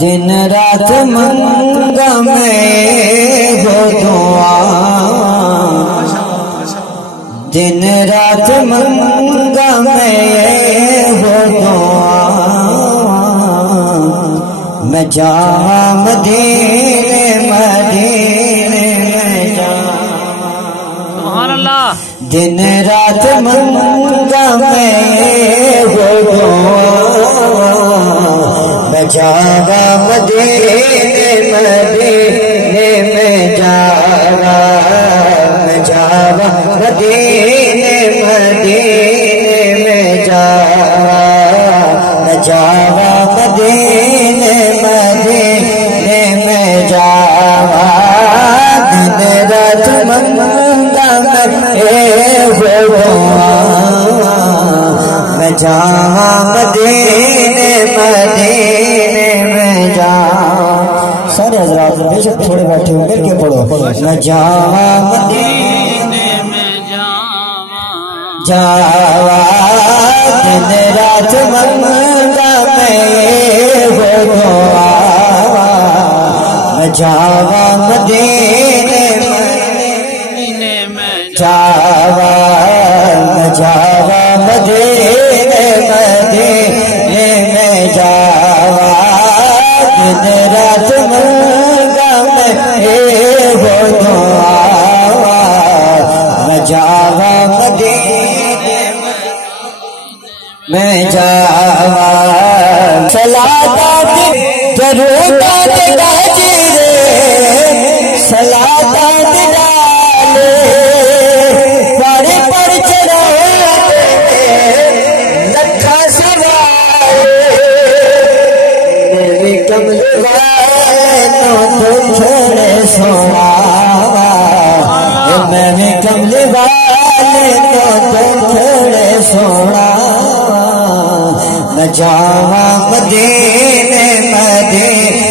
دن رات منگا میں ہو دعا، دن رات منگا میں ہو دعا، میں جاؤں مدینے مدینے میں جاؤں، سبحان اللہ، دن رات منگا میں ہو دعا، میں جاؤں مدینے مدینے میں جاؤں، میں جاؤں مدینے مدینے میں جاؤں، میں جاؤں مدینے مدینے میں جاؤں، دن رات منگا میں ہو دعا، میں جاؤں مدینے مدینے میں جاؤں۔ سارے حضرات بے شک تھوڑے بیٹھے ہو مل کے پڑھو، میں جاؤں مدینے میں جاواں، جاؤں، دن رات منگا میں ہو دعا، میں جاؤں مدینے مدینے میں جاؤں، میں جاؤں مدینے مدینے میں جاؤں، دن رات منگا میں ہو دعا، میں جاؤں مدینے میں جاؤں، صلوات درود گاجرے، صلوات ڈالے پڑھ پڑھ چڑھاتے لکھا سوائے، میری کمل والے تو تھوڑے سونا، میری کمل والے تو تھوڑے سونا، میں جاؤں مدینے مدینے